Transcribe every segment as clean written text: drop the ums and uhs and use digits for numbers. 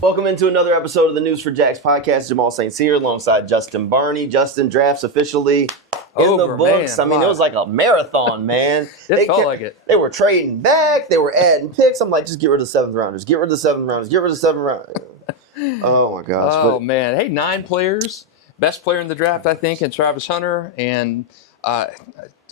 Welcome into another episode of the News4JAGs podcast. Jamal St here alongside Justin Barney. Justin, drafts officially in the books. Man. I mean, it was like a marathon, man. It felt like it. They were trading back. They were adding picks. I'm like, just get rid of the 7th rounders. Get rid of the 7th rounders. Get rid of the 7th rounders. Oh, my gosh. Oh, man. Hey, 9 players. Best player in the draft, I think, and Travis Hunter. And a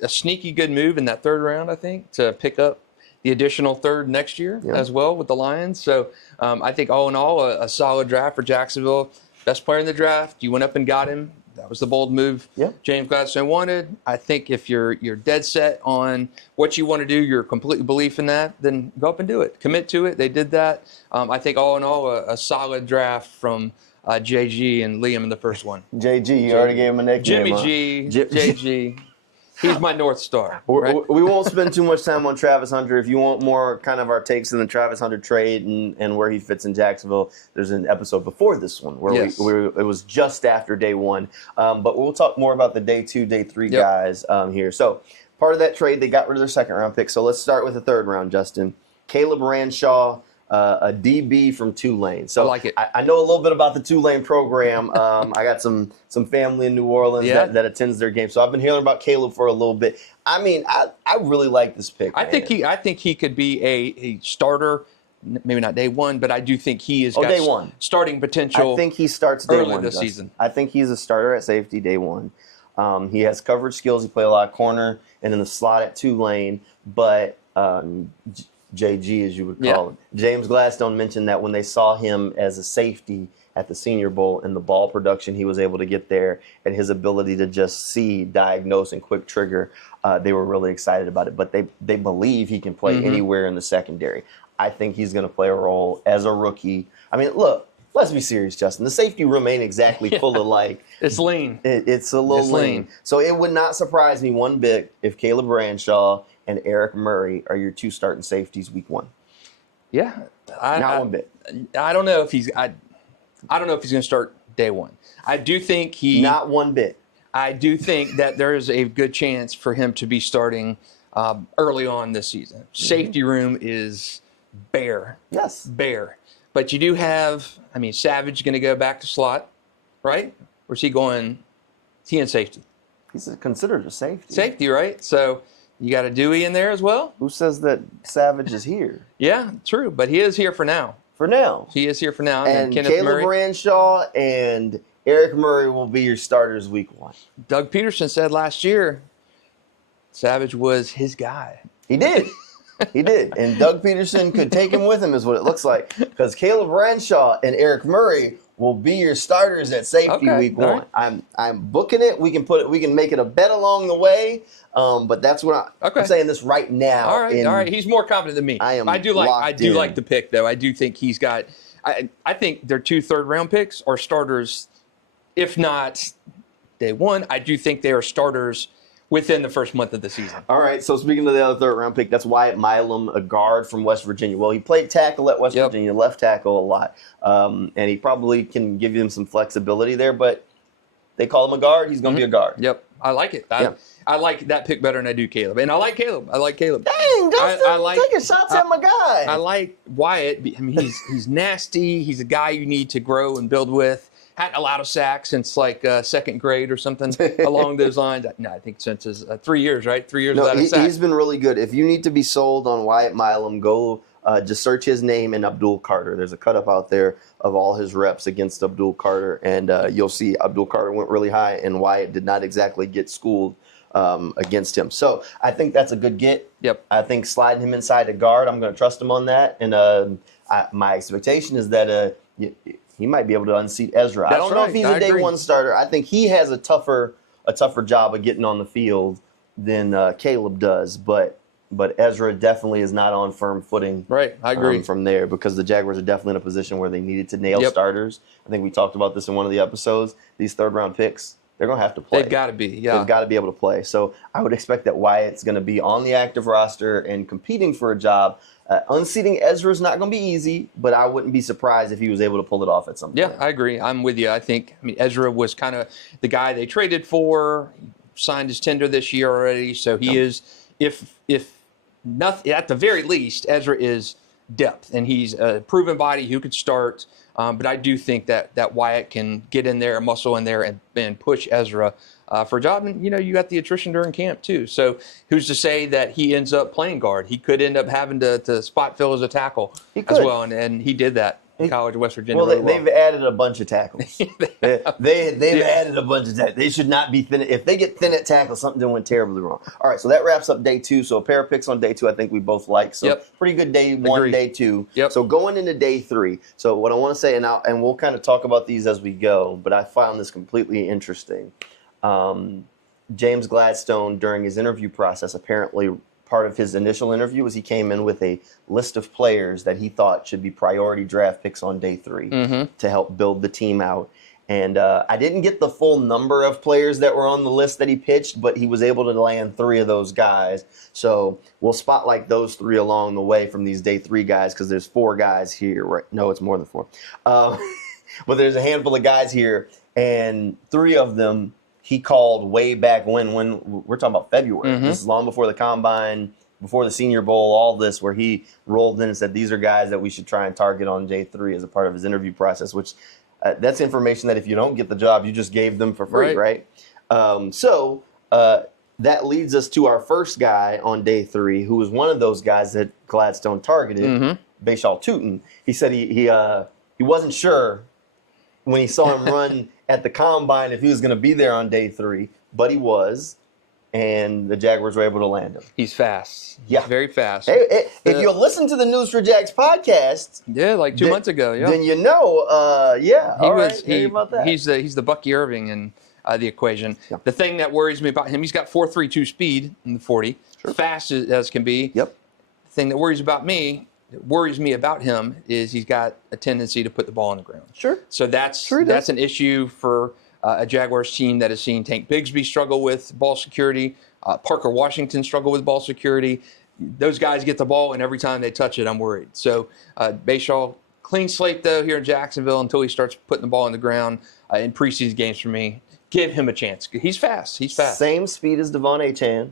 sneaky good move in that 3rd round, I think, to pick up the additional 3rd next year as well with the Lions. So I think all in all, a solid draft for Jacksonville. Best player in the draft. You went up and got him. That was the bold move James Gladstone wanted. I think if you're dead set on what you want to do, you're completely belief in that, then go up and do it. Commit to it. They did that. I think all in all, a solid draft from JG and Liam in the first one. JG, you already gave him a nickname. Jimmy G, JG. He's my North Star. Right? We won't spend too much time on Travis Hunter. If you want more kind of our takes in the Travis Hunter trade and where he fits in Jacksonville, there's an episode before this one where it was just after day 1. But we'll talk more about the day 2, day 3 guys here. So part of that trade, they got rid of their 2nd round pick. So let's start with the 3rd round, Justin. Caleb Ranshaw, a DB from Tulane. So I like it. I know a little bit about the Tulane program. I got some family in New Orleans that attends their game. So I've been hearing about Caleb for a little bit. I mean, I really like this pick. I think he could be a starter. Maybe not day 1, but I do think he has got day 1 starting potential. I think he starts day early 1 this season. I think he's a starter at safety day 1. He has coverage skills. He played a lot of corner and in the slot at Tulane, but JG, as you would call him. James Gladstone mentioned that when they saw him as a safety at the Senior Bowl and the ball production he was able to get there and his ability to just see, diagnose, and quick trigger, they were really excited about it. But they believe he can play anywhere in the secondary. I think he's going to play a role as a rookie. I mean, look, let's be serious, Justin. The safety room ain't exactly full of like... It's lean. It's a little lean. So it would not surprise me one bit if Caleb Ranshaw and Eric Murray are your 2 starting safeties week 1. Yeah, not one bit. I don't know if he's. I don't know if he's going to start day 1. I do think not one bit. I do think that there is a good chance for him to be starting early on this season. Safety room is bare. Yes, bare. But you do have. I mean, Savage going to go back to slot, right? Or is he going? Is he in safety? He's considered a safety. Safety, right? So. You got a Dewey in there as well? Who says that Savage is here? Yeah, true. But he is here for now. For now. He is here for now. And Kenneth Caleb Murray. Ranshaw and Eric Murray will be your starters week 1. Doug Peterson said last year Savage was his guy. He did. He did. And Doug Peterson could take him with him is what it looks like. Because Caleb Ranshaw and Eric Murray will be your starters at safety week 1. Right. I'm booking it. We can make it a bet along the way. But that's what I'm saying this right now. All right. He's more confident than me. I do like the pick though. I do think he's got. I think their 2 3rd-round picks are starters, if not day 1. I do think they are starters within the first month of the season. All right. So speaking of the other 3rd-round pick, that's Wyatt Milam, a guard from West Virginia. Well, he played tackle at West Virginia, left tackle a lot, and he probably can give them some flexibility there. But they call him a guard. He's going to be a guard. Yep. I like it. I like that pick better than I do Caleb. And I like Caleb. Dang, Dustin, taking shots at my guy. I like Wyatt. I mean, he's nasty. He's a guy you need to grow and build with. Hadn't allowed a sack since like 2nd grade or something along those lines. No, I think since his 3 years, right? 3 years without a sack. He's been really good. If you need to be sold on Wyatt Milam, go just search his name and Abdul Carter. There's a cut-up out there of all his reps against Abdul Carter, and you'll see Abdul Carter went really high, and Wyatt did not exactly get schooled against him. So I think that's a good get. Yep. I think sliding him inside to guard, I'm going to trust him on that. And my expectation is that he might be able to unseat Ezra. I don't know if he's a day 1 starter. I think he has a tougher job of getting on the field than Caleb does. But Ezra definitely is not on firm footing. Right, I agree. From there, because the Jaguars are definitely in a position where they needed to nail starters. I think we talked about this in one of the episodes. These 3rd-round picks, they're going to have to play. They've got to be, yeah. They've got to be able to play. So I would expect that Wyatt's going to be on the active roster and competing for a job. Unseating Ezra is not going to be easy, but I wouldn't be surprised if he was able to pull it off at some point. Yeah, I agree. I'm with you. I mean, Ezra was kind of the guy they traded for, signed his tender this year already. So he is, if nothing, at the very least, Ezra is depth, and he's a proven body who could start. But I do think that Wyatt can get in there, muscle in there, and push Ezra for a job. And, you got the attrition during camp, too. So who's to say that he ends up playing guard? He could end up having to spot fill as a tackle as well, and he did that in college of West Virginia. Well, they've added a bunch of tackles. they've added a bunch of tackles. They should not be thin. If they get thin at tackle, something went terribly wrong. All right, so that wraps up day 2. So a pair of picks on day 2 I think we both like. So pretty good day 1, Agreed. day 2. Yep. So going into day 3. So what I want to say, and we'll kind of talk about these as we go, but I found this completely interesting. James Gladstone, during his interview process, apparently part of his initial interview was he came in with a list of players that he thought should be priority draft picks on day 3 to help build the team out. And I didn't get the full number of players that were on the list that he pitched, but he was able to land 3 of those guys. So we'll spotlight those 3 along the way from these day 3 guys, because there's 4 guys here. Right? No, it's more than 4. But there's a handful of guys here, and 3 of them he called way back when we're talking about February. This is long before the combine, before the Senior Bowl, all this, where he rolled in and said, these are guys that we should try and target on day 3 as a part of his interview process, which that's information that if you don't get the job, you just gave them for free, right? So that leads us to our first guy on day 3, who was one of those guys that Gladstone targeted, Bashal Tutin. He said he wasn't sure when he saw him run at the combine if he was going to be there on day 3, but he was, and the Jaguars were able to land him. He's fast. He's very fast. Hey, if you'll listen to the News4JAGs podcast, like 2 months ago, then you know, about that. He's the Bucky Irving in the equation. The thing that worries me about him, he's got 4.32 speed in the 40, fast as can be. The thing that worries me about him is he's got a tendency to put the ball on the ground. So that's an issue for a Jaguars team that has seen Tank Bigsby struggle with ball security, Parker Washington struggle with ball security. Those guys get the ball, and every time they touch it, I'm worried. So Bashal, clean slate, though, here in Jacksonville until he starts putting the ball on the ground in preseason games for me. Give him a chance. He's fast. Same speed as Devon Achane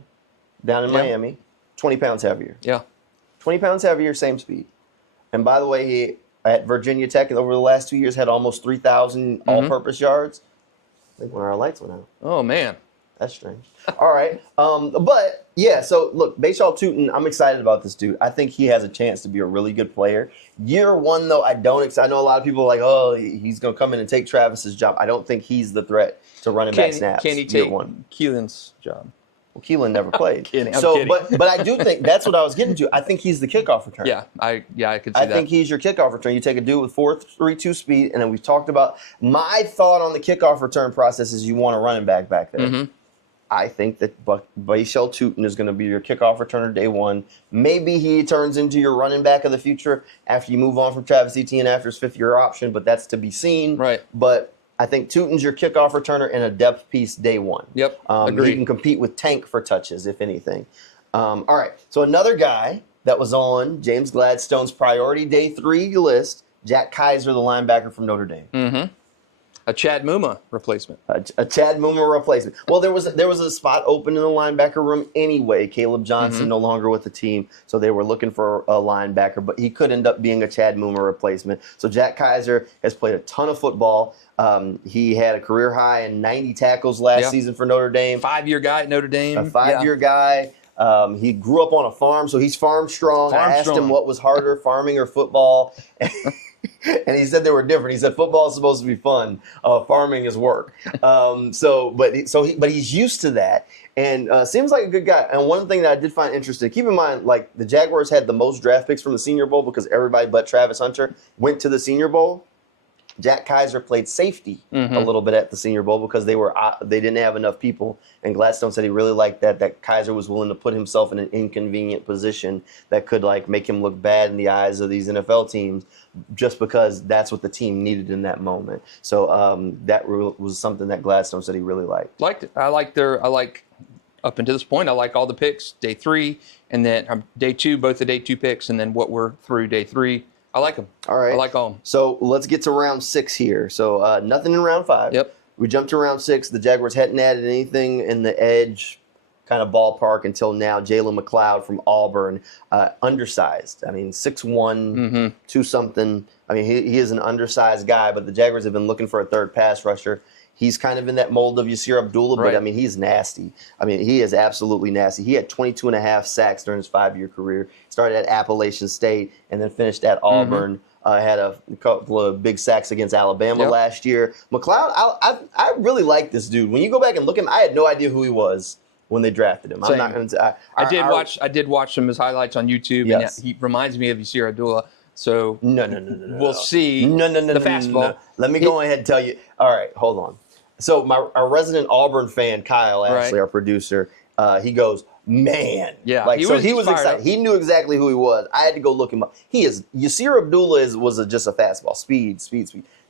down in Miami, 20 pounds heavier. 20 pounds heavier, same speed. And by the way, he at Virginia Tech over the last 2 years had almost 3,000 all-purpose yards. I think when our lights went out. Oh, man. That's strange. All right. But, yeah, so, look, Bashal Tutin, I'm excited about this dude. I think he has a chance to be a really good player. Year 1, though, I know a lot of people are like, oh, he's going to come in and take Travis's job. I don't think he's the threat to running back snaps. Can he take Keelan's job? Well, Keelan never played. I'm kidding. But I do think that's what I was getting to. I think he's the kickoff returner. I could see that. I think he's your kickoff return. You take a dude with 4.32 speed, and then we've talked about my thought on the kickoff return process is you want a running back there. I think that Bashal Tutin is going to be your kickoff returner day 1. Maybe he turns into your running back of the future after you move on from Travis Etienne after his 5th-year option, but that's to be seen. But I think Tutin's your kickoff returner and a depth piece day 1. Agreed. He can compete with Tank for touches, if anything. All right, so another guy that was on James Gladstone's priority day 3 list, Jack Kaiser, the linebacker from Notre Dame. A Chad Muma replacement. A Chad Muma replacement. Well, there was a spot open in the linebacker room anyway. Caleb Johnson no longer with the team, so they were looking for a linebacker, but he could end up being a Chad Muma replacement. So Jack Kaiser has played a ton of football. He had a career high in 90 tackles last season for Notre Dame. 5-year guy at Notre Dame. A 5-year guy. He grew up on a farm, so he's farm strong. I asked him what was harder, farming or football. And he said they were different. He said football is supposed to be fun. Farming is work. But he's used to that, and seems like a good guy. And one thing that I did find interesting, keep in mind, like the Jaguars had the most draft picks from the Senior Bowl because everybody but Travis Hunter went to the Senior Bowl. Jack Kaiser played safety a little bit at the Senior Bowl because they didn't have enough people, and Gladstone said he really liked that Kaiser was willing to put himself in an inconvenient position that could like make him look bad in the eyes of these NFL teams just because that's what the team needed in that moment. So that was something that Gladstone said he really liked. Liked it. I like up until this point, I like all the picks, day 3, and then day 2, both the day 2 picks, and then what we're through day 3. I like them. All right. I like all of them. So let's get to round 6 here. So nothing in round 5. Yep. We jumped to round 6. The Jaguars hadn't added anything in the edge kind of ballpark until now. Jalen McLeod from Auburn, undersized. I mean, 6'1", 2-something. I mean, he is an undersized guy, but the Jaguars have been looking for a third pass rusher. He's kind of in that mold of Yasir Abdullah, but I mean, he's nasty. I mean, he is absolutely nasty. He had 22 and a half sacks during his 5-year career. Started at Appalachian State and then finished at Auburn. Had a couple of big sacks against Alabama last year. McLeod, I really like this dude. When you go back and look at him, I had no idea who he was when they drafted him. I'm not going to. I did watch some of his highlights on YouTube, and he reminds me of Yasir Abdullah. So no. We'll see. No. The fastball. Let me go ahead and tell you. All right, hold on. So our resident Auburn fan, Kyle Ashley, our producer, he goes, man. Yeah. Like, he was excited. He knew exactly who he was. I had to go look him up. Yasir Abdullah was just a fastball. Speed.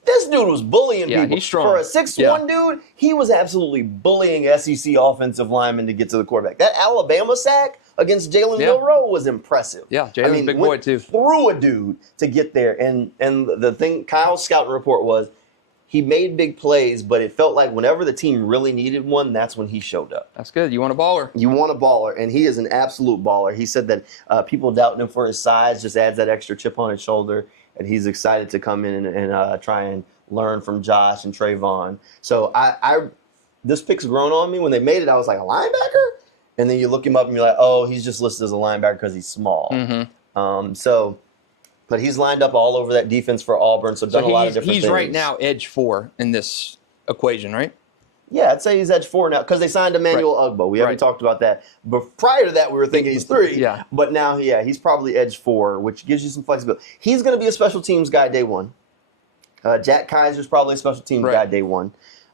This dude was bullying people. He's strong. For a 6'1" dude, he was absolutely bullying SEC offensive linemen to get to the quarterback. That Alabama sack against Jalen Milroe was impressive. Yeah, Jalen's a big boy, too. Threw a dude to get there. And the thing, Kyle's scouting report was, he made big plays, but it felt like whenever the team really needed one, that's when he showed up. That's good. You want a baller. You want a baller, and he is an absolute baller. He said that people doubting him for his size just adds that extra chip on his shoulder, and he's excited to come in and try and learn from Josh and Trayvon. So this pick's grown on me. When they made it, I was like, a linebacker? And then you look him up, and you're like, oh, he's just listed as a linebacker because he's small. But he's lined up all over that defense for Auburn, so done a lot of different things. He's right now edge 4 in this equation, right? Yeah, I'd say he's edge 4 now because they signed Emmanuel Ugbo. We haven't talked about that. But prior to that, we were thinking he's 3. Yeah. But now, he's probably edge 4, which gives you some flexibility. He's going to be a special teams guy day one. Jack Kaiser's probably a special teams guy day one.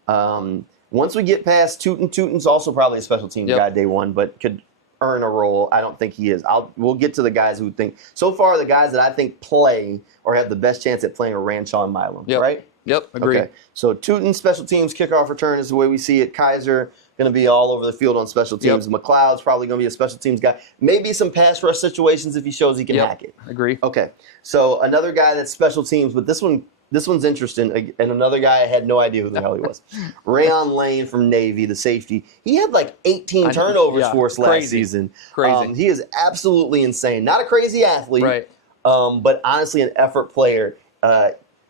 Once we get past Tootin's also probably a special teams guy day one, but could earn a role. I don't think he is. We'll get to the guys who think. So far, the guys that I think play or have the best chance at playing are Ranchon Milam, right? Yep, agreed. Okay. So Tootin, special teams, kickoff return is the way we see it. Kaiser going to be all over the field on special teams. McLeod's probably going to be a special teams guy. Maybe some pass rush situations if he shows he can hack it. Agree. Okay. So another guy that's special teams, but this one's interesting, and another guy I had no idea who the hell he was. Rayon Lane from Navy, the safety. He had like 18 turnovers for us last season. Crazy. He is absolutely insane. Not a crazy athlete, but honestly an effort player.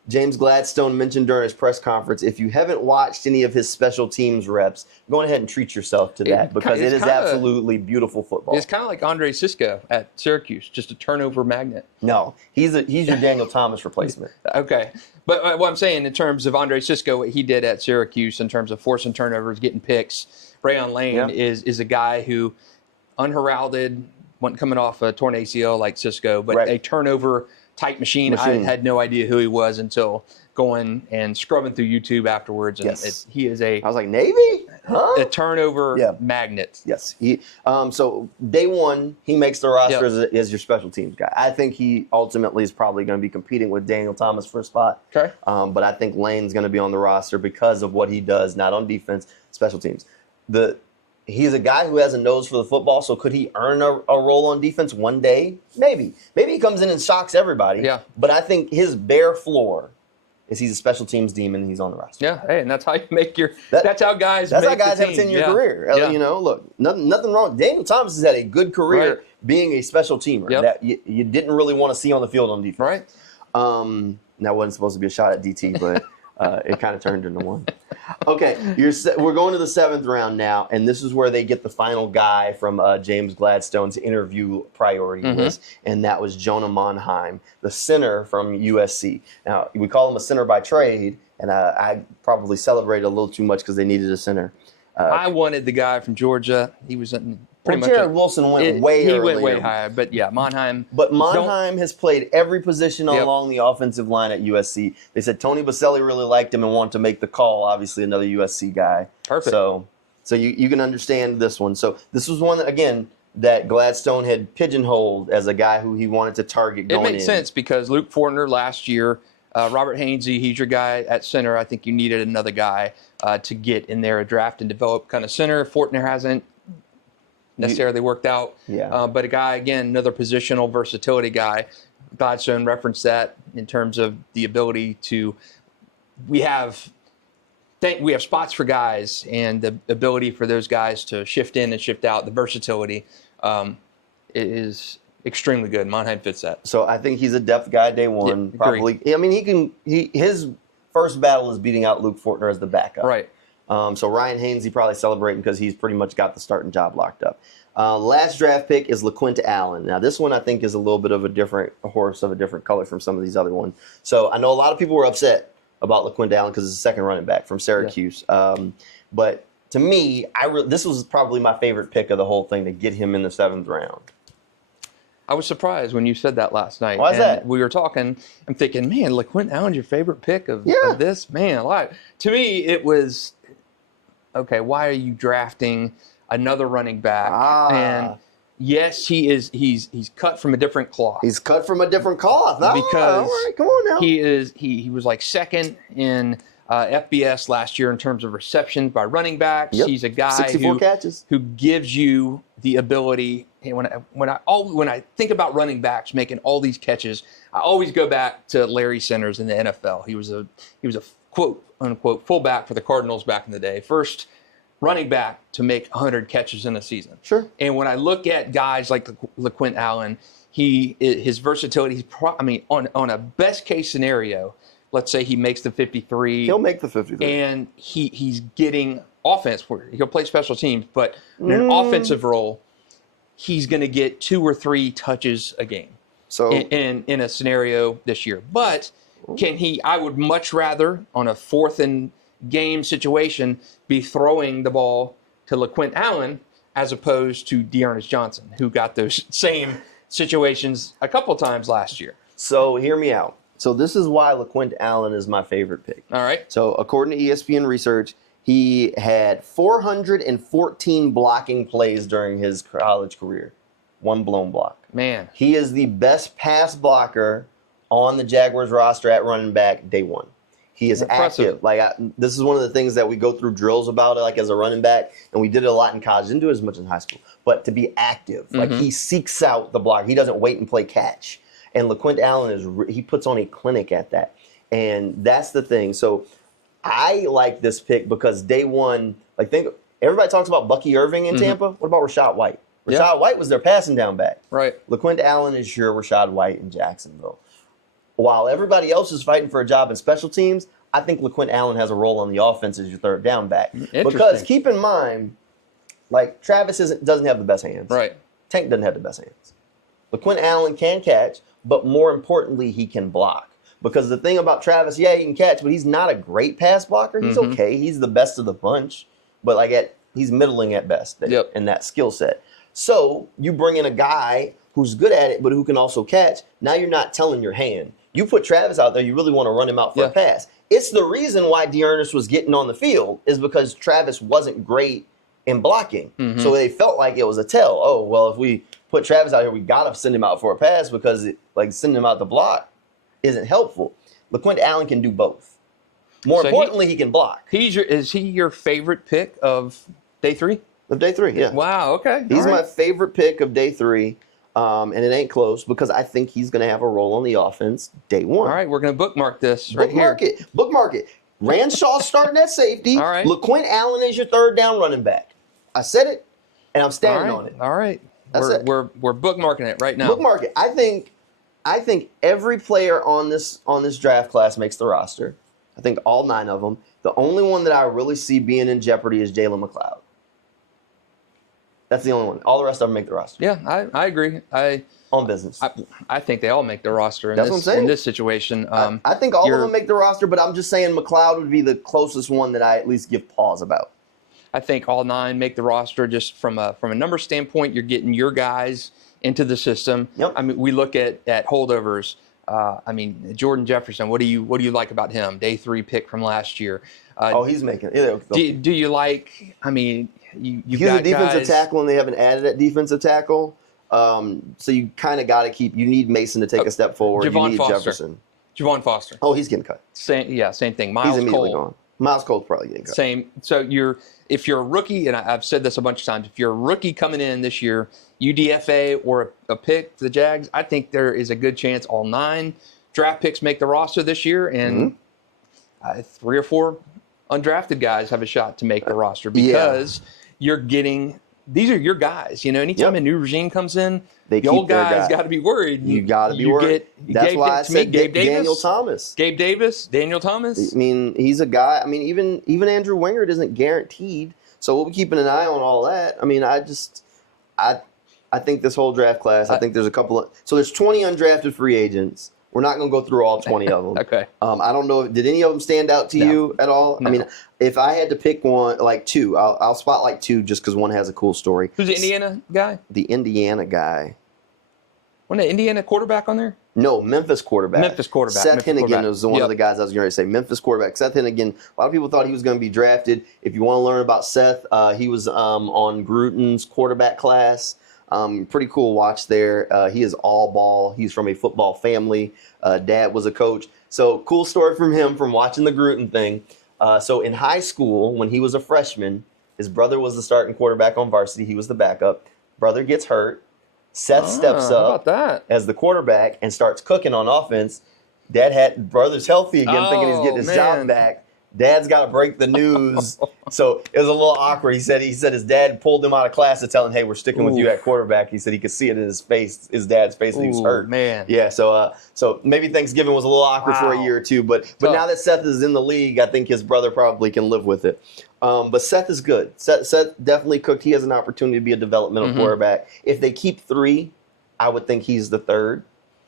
James Gladstone mentioned during his press conference, if you haven't watched any of his special teams reps, go ahead and treat yourself to that because it is absolutely beautiful football. It's kind of like Andre Cisco at Syracuse, just a turnover magnet. No, he's your Daniel Thomas replacement. Okay. But what I'm saying in terms of Andre Cisco, what he did at Syracuse in terms of forcing turnovers, getting picks, Rayon Lane is a guy who, unheralded, wasn't coming off a torn ACL like Cisco, but a turnover type machine. I had no idea who he was until going and scrubbing through YouTube afterwards. And he is I was like, Navy? A turnover magnet. Yes. So day one, he makes the roster as your special teams guy. I think he ultimately is probably going to be competing with Daniel Thomas for a spot. Okay. But I think Lane's going to be on the roster because of what he does, not on defense, special teams. He's a guy who has a nose for the football, so could he earn a role on defense one day? Maybe. Maybe he comes in and shocks everybody. Yeah. But I think his bare floor is he's a special teams demon and he's on the roster. Yeah, hey, and that's how you make that's how guys make the team. That's how guys have a 10-year career. Yeah. You know, look, nothing wrong. Daniel Thomas has had a good career being a special teamer that you didn't really want to see on the field on defense. Right. That wasn't supposed to be a shot at DT, but it kind of turned into one. Okay, we're going to the 7th round now, and this is where they get the final guy from James Gladstone's interview priority list, and that was Jonah Monheim, the center from USC. Now, we call him a center by trade, and I probably celebrated a little too much because they needed a center. I wanted the guy from Georgia. He was pretty much. Jared Wilson went way earlier. He went way higher, but Monheim. But Monheim has played every position along the offensive line at USC. They said Tony Baselli really liked him and wanted to make the call. Obviously, another USC guy. Perfect. So you can understand this one. So this was one that, again, that Gladstone had pigeonholed as a guy who he wanted to target going in. It makes sense because Luke Fortner last year, Robert Hainsey, he's your guy at center. I think you needed another guy to get in there, draft and develop kind of center. Fortner hasn't necessarily worked out. But a guy, again, another positional versatility guy. Gladstone referenced that in terms of the ability to – we have we have spots for guys, and the ability for those guys to shift in and shift out, the versatility is extremely good. Monheim fits that. So I think he's a depth guy day one. Yeah, probably. I mean, his first battle is beating out Luke Fortner as the backup. Right. So Ryan Haynes, he probably celebrating because he's pretty much got the starting job locked up. Last draft pick is LaQuint Allen. Now, this one I think is a little bit of a horse of a different color from some of these other ones. So I know a lot of people were upset about LaQuint Allen because it's a second running back from Syracuse. Yeah. But to me, this was probably my favorite pick of the whole thing to get him in the 7th round. I was surprised when you said that last night. Why is that? We were talking. I'm thinking, man, LaQuint Allen's your favorite pick of this? Man, to me, it was, okay, why are you drafting another running back? And yes, he's cut from a different cloth. He's cut from a different cloth. Because all right, come on now. He was like second in FBS last year in terms of receptions by running backs. Yep. He's a guy 64 catches. who gives you the ability. When I think about running backs making all these catches, I always go back to Larry Sanders in the NFL. He was a quote unquote fullback for the Cardinals back in the day. First running back to make 100 catches in a season. Sure. And when I look at guys like LaQuint Allen, his versatility. On a best case scenario, let's say he makes the 53. He'll make the 53. And he's getting offense for it. He'll play special teams, but in an offensive role, he's going to get 2 or 3 touches a game. So in a scenario this year. But can he? I would much rather on a 4th and game situation be throwing the ball to LaQuint Allen as opposed to Dearness Johnson, who got those same situations a couple times last year. So hear me out. So this is why LaQuint Allen is my favorite pick. All right. So according to ESPN research, he had 414 blocking plays during his college career. 1 blown block. Man. He is the best pass blocker on the Jaguars roster at running back day one. He is impressive. active. This is one of the things that we go through drills about it, like as a running back, and we did it a lot in college. Didn't do it as much in high school, but to be active, like he seeks out the block. He doesn't wait and play catch. And LaQuint Allen he puts on a clinic at that, and that's the thing. So I like this pick because day one, everybody talks about Bucky Irving in Tampa. What about Rashad White? Rashad White was their passing down back. Right. LaQuint Allen is your Rashad White in Jacksonville. While everybody else is fighting for a job in special teams, I think LaQuint Allen has a role on the offense as your 3rd down back. Because keep in mind, Travis doesn't have the best hands. Right. Tank doesn't have the best hands. LaQuint Allen can catch, but more importantly, he can block. Because the thing about Travis, he can catch, but he's not a great pass blocker. He's okay. He's the best of the bunch, but he's middling at best in that skill set. So you bring in a guy who's good at it, but who can also catch. Now you're not telling your hand. You put Travis out there, you really want to run him out for a pass. It's the reason why Dearness was getting on the field is because Travis wasn't great in blocking. So they felt like it was a tell. Oh, well, if we put Travis out here, we got to send him out for a pass because sending him out to block isn't helpful. LaQuint Allen can do both. More importantly, he can block. Is he your favorite pick of day 3? Of day 3, yeah. Wow, okay. He's my favorite pick of day 3. And it ain't close because I think he's going to have a role on the offense day 1. All right, we're going to bookmark this right here. Bookmark it. Ranshaw's starting at safety. All right. LaQuint Allen is your 3rd down running back. I said it, and I'm standing on it. All right. We're bookmarking it right now. Bookmark it. I think every player on this draft class makes the roster. I think all 9 of them. The only one that I really see being in jeopardy is Jalen McLeod. That's the only one. All the rest of them make the roster. Yeah, I agree. On business. I think they all make the roster in this situation. I think all of them make the roster, but I'm just saying McLeod would be the closest one that I at least give pause about. I think all 9 make the roster just from a number standpoint. You're getting your guys into the system. Yep. I mean, we look at holdovers. Jordan Jefferson. What do you like about him? Day 3 pick from last year. He's making it. Do you like? He's a defensive tackle, and they haven't added at defensive tackle. So you kind of got to keep. You need Mason to take a step forward. You need Jefferson. Javon Foster. Oh, he's getting cut. Same thing. Miles he's immediately Cole. Gone. Miles Cole's probably getting cut. Same. So if you're a rookie, and I've said this a bunch of times, if you're a rookie coming in this year, UDFA or a pick for the Jags, I think there is a good chance all 9 draft picks make the roster this year, and 3 or 4 undrafted guys have a shot to make the roster because you're getting these are your guys. Anytime a new regime comes in, the old guys got to be worried. You got to be worried. That's why I said Daniel Thomas. Gabe Davis, Daniel Thomas. I mean, he's a guy. I mean, even Andrew Wingard isn't guaranteed. So we'll be keeping an eye on all that. I mean, I think this whole draft class, I think there's a couple of – so there's 20 undrafted free agents. We're not going to go through all 20 of them. Okay. I don't know. Did any of them stand out to you at all? No. I mean, if I had to pick one, like two, I'll spotlight two just because one has a cool story. Who's the Indiana guy? The Indiana guy. Wasn't the Indiana quarterback on there? No, Memphis quarterback. Seth Hennigan was one of the guys I was going to say. Memphis quarterback. Seth Hennigan. A lot of people thought he was going to be drafted. If you want to learn about Seth, he was on Gruden's quarterback class. Pretty cool watch there. He is all ball. He's from a football family. Dad was a coach. So cool story from him from watching the Gruden thing. So in high school, when he was a freshman, his brother was the starting quarterback on varsity. He was the backup. Brother gets hurt. Seth steps up as the quarterback and starts cooking on offense. Brother's healthy again, thinking he's getting his job back. Dad's got to break the news. So it was a little awkward. He said his dad pulled him out of class to tell him, hey, we're sticking with you at quarterback. He said he could see it in his face, his dad's face, that he was hurt. Man. Yeah, so maybe Thanksgiving was a little awkward for a year or two. But now that Seth is in the league, I think his brother probably can live with it. But Seth is good. Seth definitely cooked. He has an opportunity to be a developmental quarterback. If they keep three, I would think he's the third.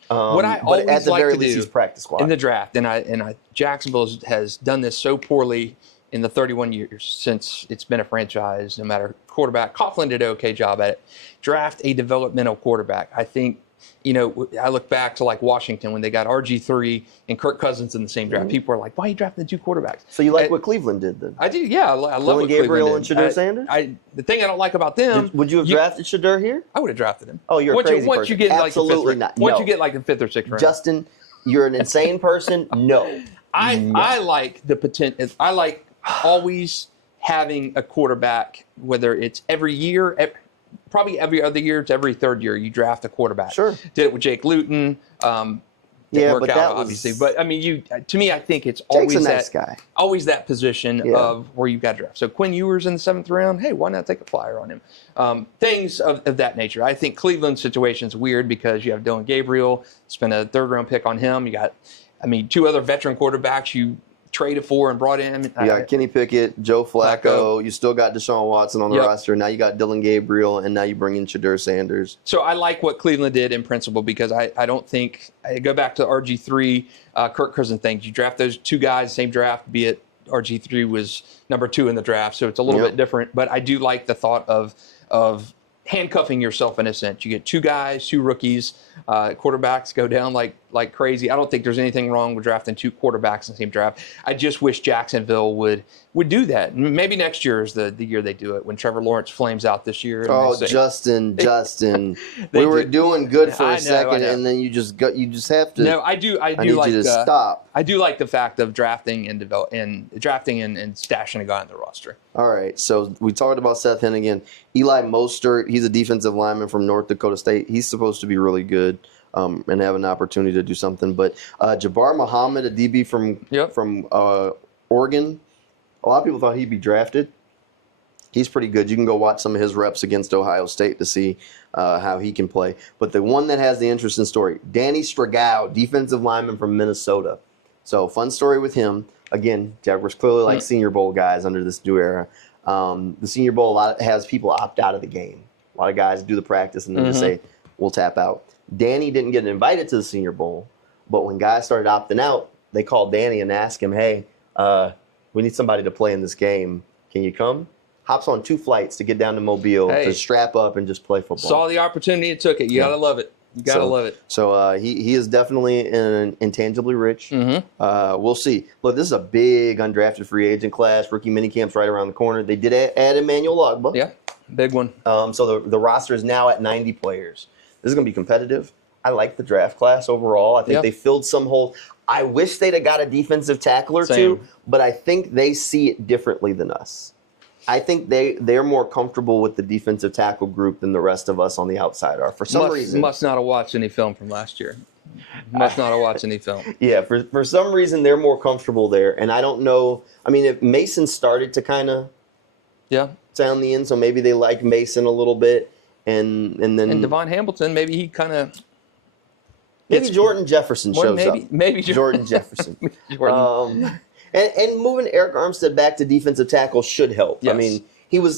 What I always at the like very to least, do he's practice squad in the draft, and Jacksonville has done this so poorly in the 31 years since it's been a franchise. No matter quarterback, Coughlin did an okay job at it. Draft a developmental quarterback. I think I look back to like Washington when they got RG3 and Kirk Cousins in the same draft. People are like, "Why are you drafting the two quarterbacks?" So you like what Cleveland did then? I do. Yeah, I love what Gabriel Cleveland did. and Shedeur Sanders. The thing I don't like about them. Would you have drafted Shedeur here? I would have drafted him. Oh, you're a crazy once person. You get Absolutely not. Once you get like the fifth or sixth round. Justin, you're an insane person. No. I like the potential. I like always having a quarterback, whether it's every year, probably every other year, it's every third year you draft a quarterback. Sure. Did it with Jake Luton. Didn't work out, obviously. But I mean, to me, I think it's always that position of where you've got to draft. So Quinn Ewers in the 7th round. Hey, why not take a flyer on him? Things of that nature. I think Cleveland's situation is weird because you have Dylan Gabriel, spent a 3rd round pick on him. You got, two other veteran quarterbacks you traded for and brought in. You got Kenny Pickett, Joe Flacco. You still got Deshaun Watson on the roster. Now you got Dylan Gabriel, and now you bring in Shedeur Sanders. So I like what Cleveland did in principle because I don't think – I go back to RG3, Kirk Cousins things. You draft those two guys, same draft, be it RG3 was number 2 in the draft, so it's a little bit different. But I do like the thought of handcuffing yourself in a sense. You get 2 guys, 2 rookies. Quarterbacks go down like crazy. I don't think there's anything wrong with drafting 2 quarterbacks in the same draft. I just wish Jacksonville would do that. Maybe next year is the year they do it when Trevor Lawrence flames out this year. Oh, Justin, we were doing good for a second, and then you just have to. No, I do need like you to stop. I do like the fact of drafting and stashing a guy on the roster. All right, so we talked about Seth Hennigan. Eli Mostert, he's a defensive lineman from North Dakota State. He's supposed to be really good and have an opportunity to do something. But Jabbar Muhammad, a DB from Oregon, a lot of people thought he'd be drafted. He's pretty good. You can go watch some of his reps against Ohio State to see how he can play. But the one that has the interesting story, Danny Strigau, defensive lineman from Minnesota. So fun story with him. Again, Jaguars clearly like Senior Bowl guys under this new era. The Senior Bowl has people opt out of the game. A lot of guys do the practice and then just say, we'll tap out. Danny didn't get invited to the Senior Bowl, but when guys started opting out, they called Danny and asked him, hey, we need somebody to play in this game. Can you come? Hops on 2 flights to get down to Mobile to strap up and just play football. Saw the opportunity and took it. You got to love it. You got to love it. So he is definitely intangibly rich. We'll see. Look, this is a big undrafted free agent class. Rookie minicamp's right around the corner. They did add Emmanuel Ogbah. Yeah, big one. So the roster is now at 90 players. This is going to be competitive. I like the draft class overall. I think they filled some holes. I wish they'd have got a defensive tackle or two, but I think they see it differently than us. I think they're more comfortable with the defensive tackle group than the rest of us on the outside are. For some reason. Must not have watched any film from last year. Must not have watched any film. Yeah, for some reason they're more comfortable there, and I don't know. I mean, if Mason started to kind of sound the end, so maybe they like Mason a little bit, and then Devon Hamilton, maybe he kind of Jordan Jefferson shows up. Maybe Jordan Jefferson. Jordan. And moving Eric Armstead back to defensive tackle should help. Yes. I mean,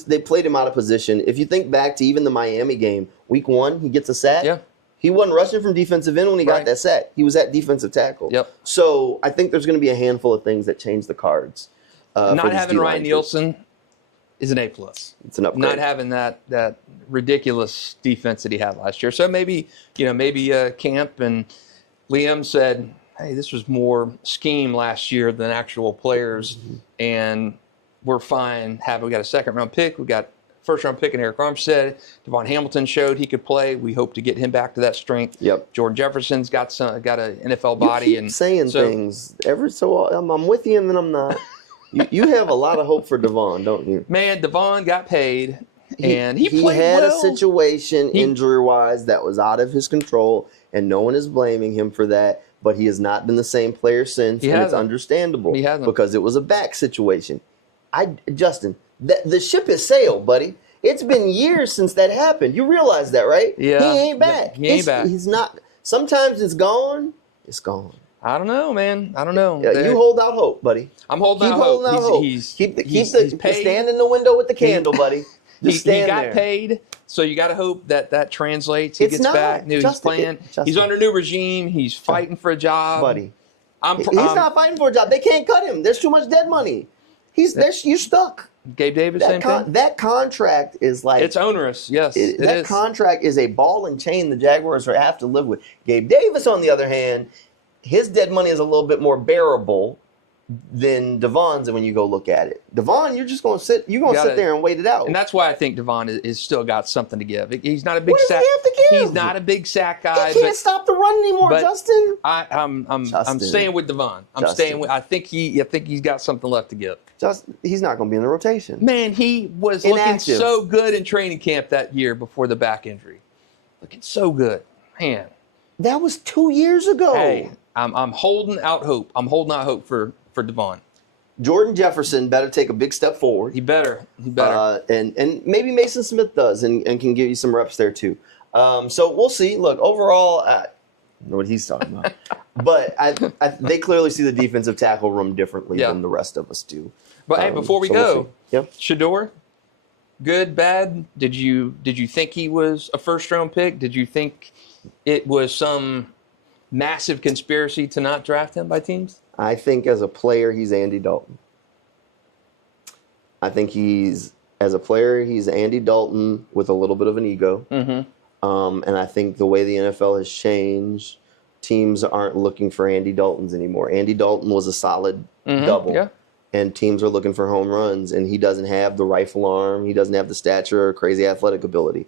they played him out of position. If you think back to even the Miami game, week 1, he gets a sack. Yeah. He wasn't rushing from defensive end when he got that sack. He was at defensive tackle. Yep. So I think there's going to be a handful of things that change the cards. Not having Ryan Nielsen is an A+. It's an upgrade. Not having that ridiculous defense that he had last year. So maybe Camp and Liam said, hey, this was more scheme last year than actual players, and we're fine. We got a second-round pick. We got first-round pick in Eric Armstead. Devon Hamilton showed he could play. We hope to get him back to that strength. Yep. Jordan Jefferson's got an NFL body. You keep saying things every so often. I'm with you, and then I'm not. You have a lot of hope for Devon, don't you? Man, Devon got paid, and he played had well. a situation injury-wise that was out of his control, and no one is blaming him for that. But he has not been the same player since, and it's understandable because it was a back situation. Justin, the ship has sailed, buddy. It's been years since that happened. You realize that, right? Yeah. He ain't back. He ain't back. He's not. Sometimes it's gone. It's gone. I don't know, man. I don't know. Yeah, you hold out hope, buddy. I'm holding out hope. He's stand in the window with the candle, buddy. He got paid, so you got to hope that translates. He gets back. He's playing. He's under new regime. He's fighting for a job, buddy. He's not fighting for a job. They can't cut him. There's too much dead money. You're stuck. Gabe Davis, same thing. That contract is like it's onerous. Yes, that contract is a ball and chain the Jaguars have to live with. Gabe Davis, on the other hand, his dead money is a little bit more bearable than Devon's when you go look at it. Devon, you're just going to sit. You're going to sit there and wait it out. And that's why I think Devon is still got something to give. He's not a big sack. What does he have to give? He's not a big sack guy. He can't stop the run anymore, Justin. I'm staying with Devon. I think he's got something left to give. He's not going to be in the rotation. Man, he was looking so good in training camp that year before the back injury. Looking so good, man. That was 2 years ago. Hey, I'm holding out hope. I'm holding out hope for Devon. Jordan Jefferson better take a big step forward. He better. And maybe Mason Smith does and can give you some reps there too. So we'll see. Look, overall, I don't know what he's talking about. But they clearly see the defensive tackle room differently than the rest of us do. But hey, before we go, we'll Shedeur, good, bad? Did you think he was a first-round pick? Did you think it was some massive conspiracy to not draft him by teams? I think as a player, he's Andy Dalton. I think as a player, he's Andy Dalton with a little bit of an ego. Mm-hmm. And I think the way the NFL has changed, teams aren't looking for Andy Daltons anymore. Andy Dalton was a solid double. And teams are looking for home runs, and he doesn't have the rifle arm. He doesn't have the stature or crazy athletic ability.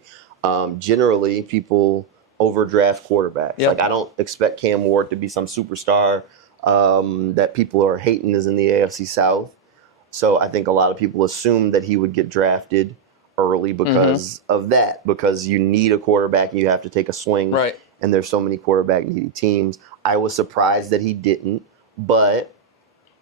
Generally, people overdraft quarterbacks. Like, I don't expect Cam Ward to be some superstar that people are hating is in the AFC South. So I think a lot of people assume that he would get drafted early because of that, because you need a quarterback and you have to take a swing. Right. And there's so many quarterback-needy teams. I was surprised that he didn't, but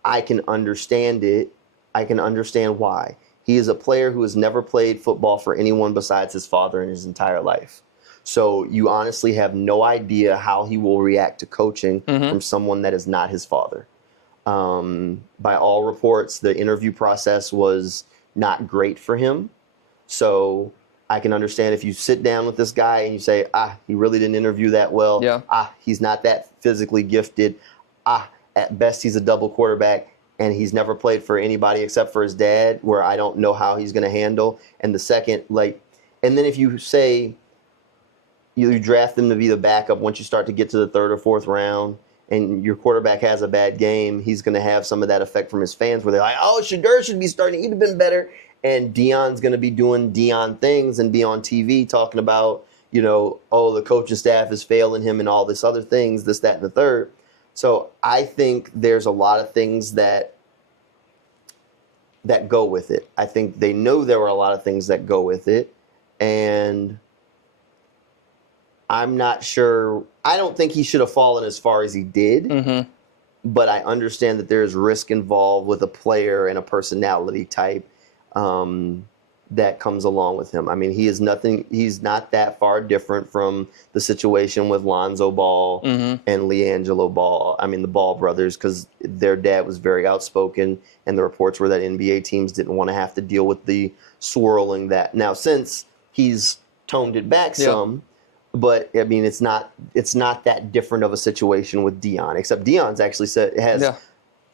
I can understand it. I can understand why. He is a player who has never played football for anyone besides his father in his entire life. So you honestly have no idea how he will react to coaching from someone that is not his father. By all reports, the interview process was not great for him. So I can understand if you sit down with this guy and you say, he really didn't interview that well. He's not that physically gifted. At best, he's a double quarterback, and he's never played for anybody except for his dad, where I don't know how he's going to handle. And the second, and then if you say you draft him to be the backup once you start to get to the third or fourth round, and your quarterback has a bad game, he's going to have some of that effect from his fans where they're like, Shedeur should be starting. He'd have been better. And Deion's going to be doing Deion things and be on TV talking about, the coaching staff is failing him and all this other things, this, that, and the third. So I think there's a lot of things that go with it. I think they know there were a lot of things that go with it. And I'm not sure. I don't think he should have fallen as far as he did. Mm-hmm. But I understand that there's risk involved with a player and a personality type that comes along with him. I mean, he is nothing. He's not that far different from the situation with Lonzo Ball and LiAngelo Ball. I mean, the Ball brothers, because their dad was very outspoken, and the reports were that NBA teams didn't want to have to deal with the swirling that. Now, since he's toned it back some. But I mean, it's not that different of a situation with Dion. Except Dion's actually has a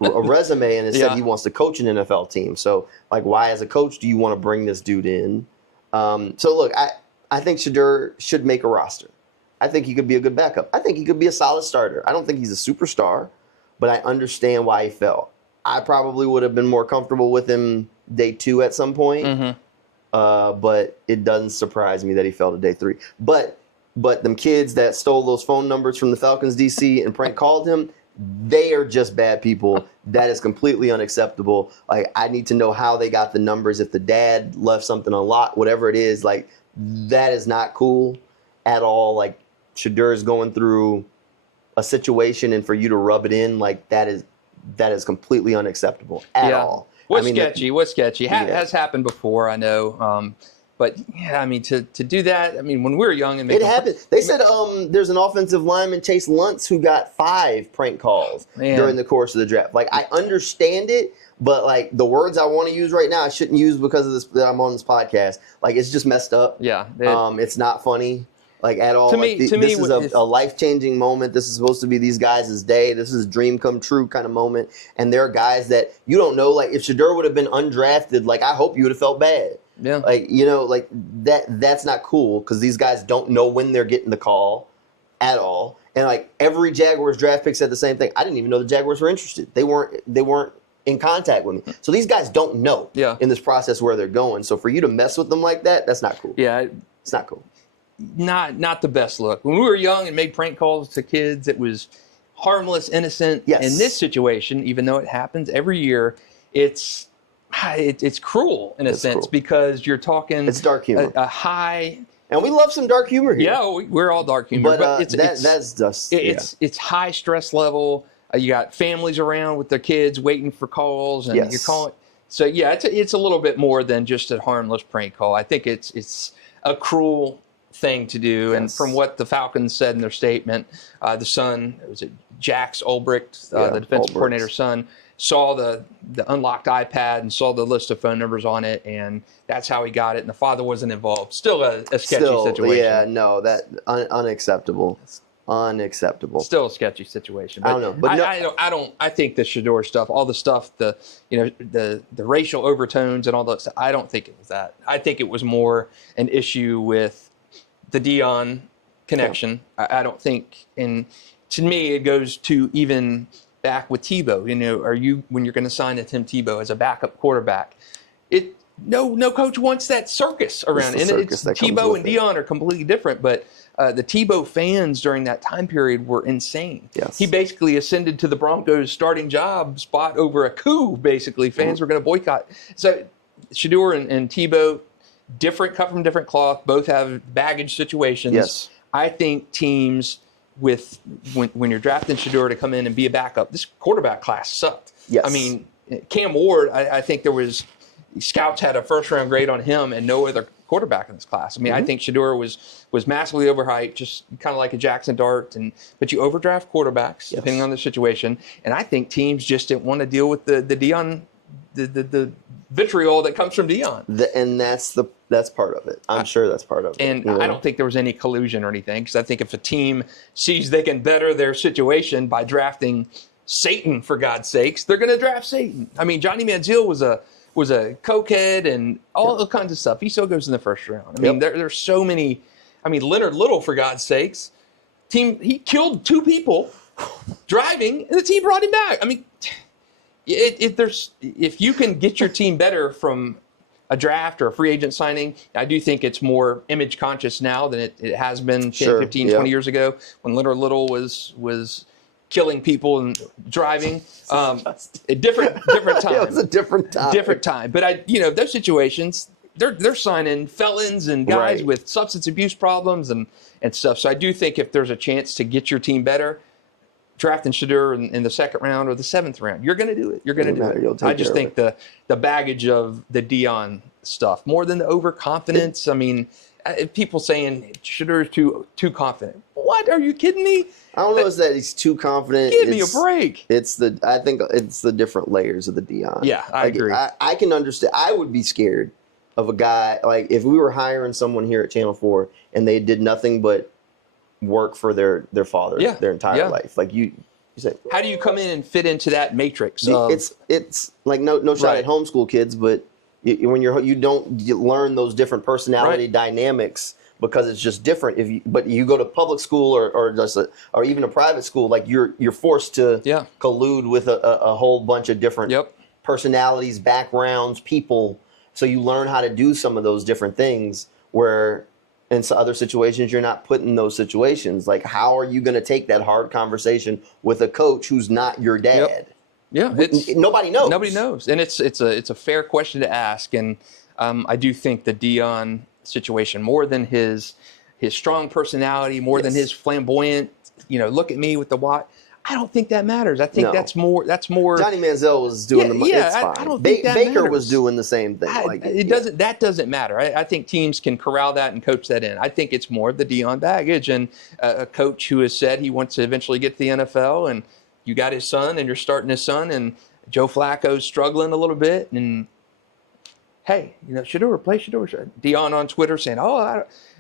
resume and has said he wants to coach an NFL team. So, like, why as a coach do you want to bring this dude in? So, look, I think Shedeur should make a roster. I think he could be a good backup. I think he could be a solid starter. I don't think he's a superstar, but I understand why he fell. I probably would have been more comfortable with him day 2 at some point. But it doesn't surprise me that he fell to day 3. But them kids that stole those phone numbers from the Falcons DC and prank called him, they are just bad people. That is completely unacceptable. Like, I need to know how they got the numbers. If the dad left something unlocked, whatever it is, like, that is not cool at all. Like, Shedeur is going through a situation, and for you to rub it in, like, that is completely unacceptable at all. What's sketchy? Has happened before, I know. But yeah, I mean, to do that, I mean, when we were young and it happened. They said there's an offensive lineman, Chase Luntz, who got 5 prank calls during the course of the draft. Like, I understand it, but like the words I want to use right now, I shouldn't use because of this. That I'm on this podcast. Like, it's just messed up. Yeah. It's not funny. Like, at all. This is a life-changing moment. This is supposed to be these guys' day. This is a dream come true kind of moment. And there are guys that you don't know. Like, if Shedeur would have been undrafted, like, I hope you would have felt bad. Yeah. Like, like that's not cool because these guys don't know when they're getting the call at all. And like every Jaguars draft pick said the same thing. I didn't even know the Jaguars were interested. They weren't in contact with me. So these guys don't know in this process where they're going. So for you to mess with them like that, that's not cool. Yeah. It's not cool. Not the best look. When we were young and made prank calls to kids, it was harmless, innocent. Yes. In this situation, even though it happens every year, it's cruel in a sense because you're talking. It's dark humor. A high. And we love some dark humor here. Yeah, we're all dark humor. But it's high stress level. You got families around with their kids waiting for calls, and you're calling. So yeah, it's a little bit more than just a harmless prank call. I think it's a cruel thing to do. And from what the Falcons said in their statement, the son, was it Jax Ulbricht, the defensive coordinator's son, saw the unlocked iPad and saw the list of phone numbers on it, and that's how he got it. And the father wasn't involved. Still a sketchy situation. Yeah, no, that unacceptable. Unacceptable. Still a sketchy situation. But I don't know. But I think the Shedeur stuff, all the stuff, the racial overtones and all that stuff, I don't think it was that. I think it was more an issue with the Dion connection. Yeah. I don't think, and to me, it goes to even back with Tebow. When you're going to sign a Tim Tebow as a backup quarterback, no coach wants that circus around. And Tebow and Dion are completely different, but the Tebow fans during that time period were insane. Yes. He basically ascended to the Broncos starting job spot over a coup, basically. Fans were going to boycott. So Shedeur and Tebow, cut from different cloth, both have baggage situations. Yes. I think teams when you're drafting Shedeur to come in and be a backup, this quarterback class sucked. Yes. I mean, Cam Ward, I think scouts had a first-round grade on him and no other quarterback in this class. I mean, I think Shedeur was massively overhyped, just kind of like a Jackson Dart. But you overdraft quarterbacks, depending on the situation. And I think teams just didn't want to deal with the Dion, the vitriol that comes from Dion. And that's part of it. I'm sure that's part of it. And I don't think there was any collusion or anything, because I think if a team sees they can better their situation by drafting Satan, for God's sakes, they're going to draft Satan. I mean, Johnny Manziel was a cokehead and all kinds of stuff. He still goes in the first round. I mean, there's so many. I mean, Leonard Little, for God's sakes, he killed 2 people driving, and the team brought him back. I mean, if you can get your team better from a draft or a free agent signing, I do think it's more image conscious now than it has been 10, 15, 20 years ago when Leonard Little was killing people and driving. A different time. It was a different time. Different time. But those situations, they're signing felons and guys Right. with substance abuse problems and stuff. So I do think if there's a chance to get your team better, drafting Shedeur in the second round or the seventh round, you're going to do it. You're going to do it. I just think the baggage of the Dion stuff more than the overconfidence. I mean, people saying Shedeur is too confident. What? Are you kidding me? I don't know if that he's too confident. Give me a break. I think it's the different layers of the Dion. Yeah, I agree. I can understand. I would be scared of a guy, like if we were hiring someone here at Channel 4 and they did nothing but work for their father their entire life. Like you say, how do you come in and fit into that matrix? It's like no shot at homeschool kids, but when you learn those different personality dynamics because it's just different. But you go to public school or even a private school, like you're forced to collude with a whole bunch of different personalities, backgrounds, people. So you learn how to do some of those different things where in some other situations you're not put in those situations. Like how are you going to take that hard conversation with a coach who's not your dad? Yeah, nobody knows. Nobody knows, and it's a fair question to ask. And I do think the Dion situation, more than his strong personality, more than his flamboyant, look at me with the watch. I don't think that matters. I think that's more. Johnny Manziel was doing the. It's fine. I don't think that Baker matters. was doing the same thing. That doesn't matter. I think teams can corral that and coach that in. I think it's more of the Dion baggage and a coach who has said he wants to eventually get to the NFL, and you got his son, and you're starting his son, and Joe Flacco's struggling a little bit, and hey, Shedeur, play Shedeur. Dion on Twitter saying,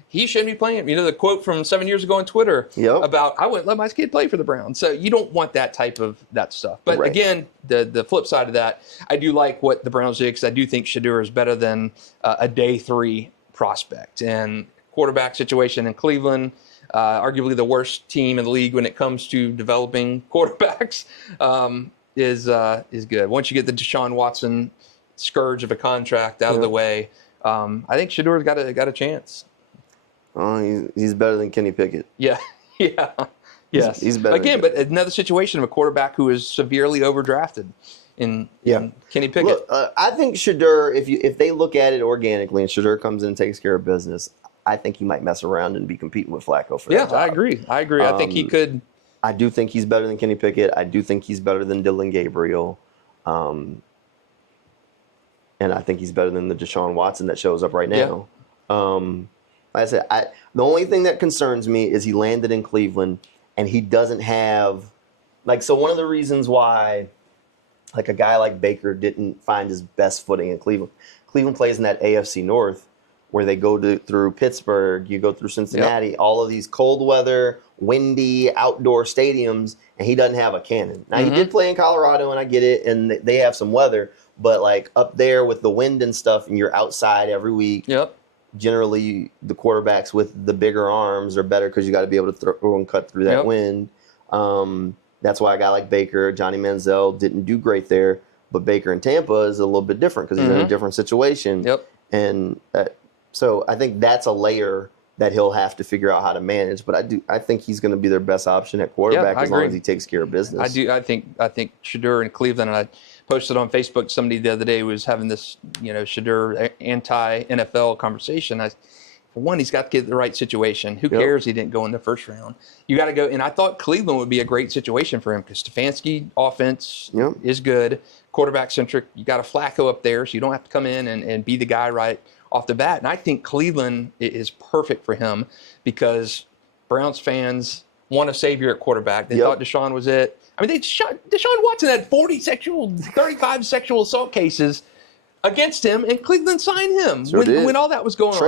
he shouldn't be playing. The quote from 7 years ago on Twitter about, I wouldn't let my kid play for the Browns. So you don't want that type of that stuff. But again, the flip side of that, I do like what the Browns did because I do think Shedeur is better than a day 3 prospect. And quarterback situation in Cleveland, arguably the worst team in the league when it comes to developing quarterbacks, is good. Once you get the Deshaun Watson scourge of a contract out of the way, I think Shedeur's got a chance. Oh, he's better than Kenny Pickett. Yeah. Yes. He's better. Again, but another situation of a quarterback who is severely overdrafted in Kenny Pickett. Look, I think Shedeur, if they look at it organically and Shedeur comes in and takes care of business, I think he might mess around and be competing with Flacco for that job. I agree. I think he could. I do think he's better than Kenny Pickett. I do think he's better than Dylan Gabriel. And I think he's better than the Deshaun Watson that shows up right now. Like I said, the only thing that concerns me is he landed in Cleveland and he doesn't have so one of the reasons why a guy like Baker didn't find his best footing in Cleveland. Cleveland plays in that AFC North where they go through Pittsburgh, you go through Cincinnati, all of these cold weather, windy, outdoor stadiums, and he doesn't have a cannon. Now, he did play in Colorado, and I get it, and they have some weather, but up there with the wind and stuff, and you're outside every week, generally the quarterbacks with the bigger arms are better because you got to be able to throw and cut through that wind. That's why a guy like Baker, Johnny Manziel, didn't do great there, but Baker in Tampa is a little bit different because he's in a different situation. And so I think that's a layer that he'll have to figure out how to manage. But I think he's going to be their best option at quarterback as long as he takes care of business. I think Shedeur in Cleveland, and I posted on Facebook somebody the other day was having this Shedeur anti-NFL conversation. For one, he's got to get the right situation. Who cares he didn't go in the first round? You got to go. And I thought Cleveland would be a great situation for him because Stefanski offense is good, quarterback centric. You got a Flacco up there, so you don't have to come in and be the guy right off the bat. And I think Cleveland is perfect for him because Browns fans want a savior at quarterback. They thought Deshaun was it. I mean, Deshaun Watson had 35 sexual assault cases against him, and Cleveland signed him when all that was going on.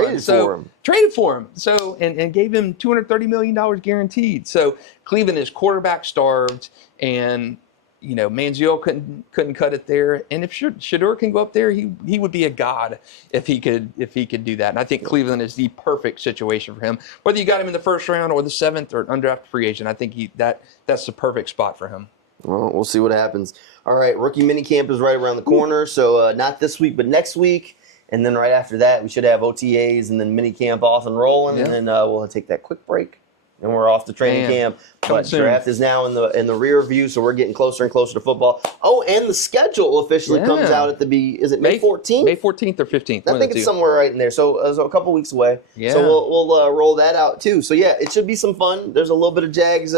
Traded for him. So and gave him $230 million guaranteed. So Cleveland is quarterback starved, and Manziel couldn't cut it there. And if Shedeur can go up there, he would be a god if he could do that. And I think Cleveland is the perfect situation for him. Whether you got him in the first round or the 7th or an undrafted free agent, I think that's the perfect spot for him. Well, we'll see what happens. All right, rookie minicamp is right around the corner, so not this week, but next week. And then right after that, we should have OTAs and then minicamp off and rolling, and then we'll take that quick break. and we're off to training camp. Coming But soon. draft is now in the rear view, so we're getting closer and closer to football. Oh, and the schedule officially comes out at is it May 14th? May 14th or 15th. I think it's somewhere right in there. So a couple weeks away. Yeah. So we'll roll that out too. So yeah, it should be some fun. There's a little bit of Jags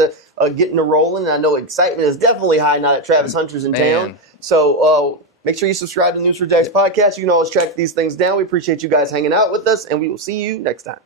getting to rolling. I know excitement is definitely high now that Travis Hunter's in town. So make sure you subscribe to the News4JAGs podcast. You can always track these things down. We appreciate you guys hanging out with us, and we will see you next time.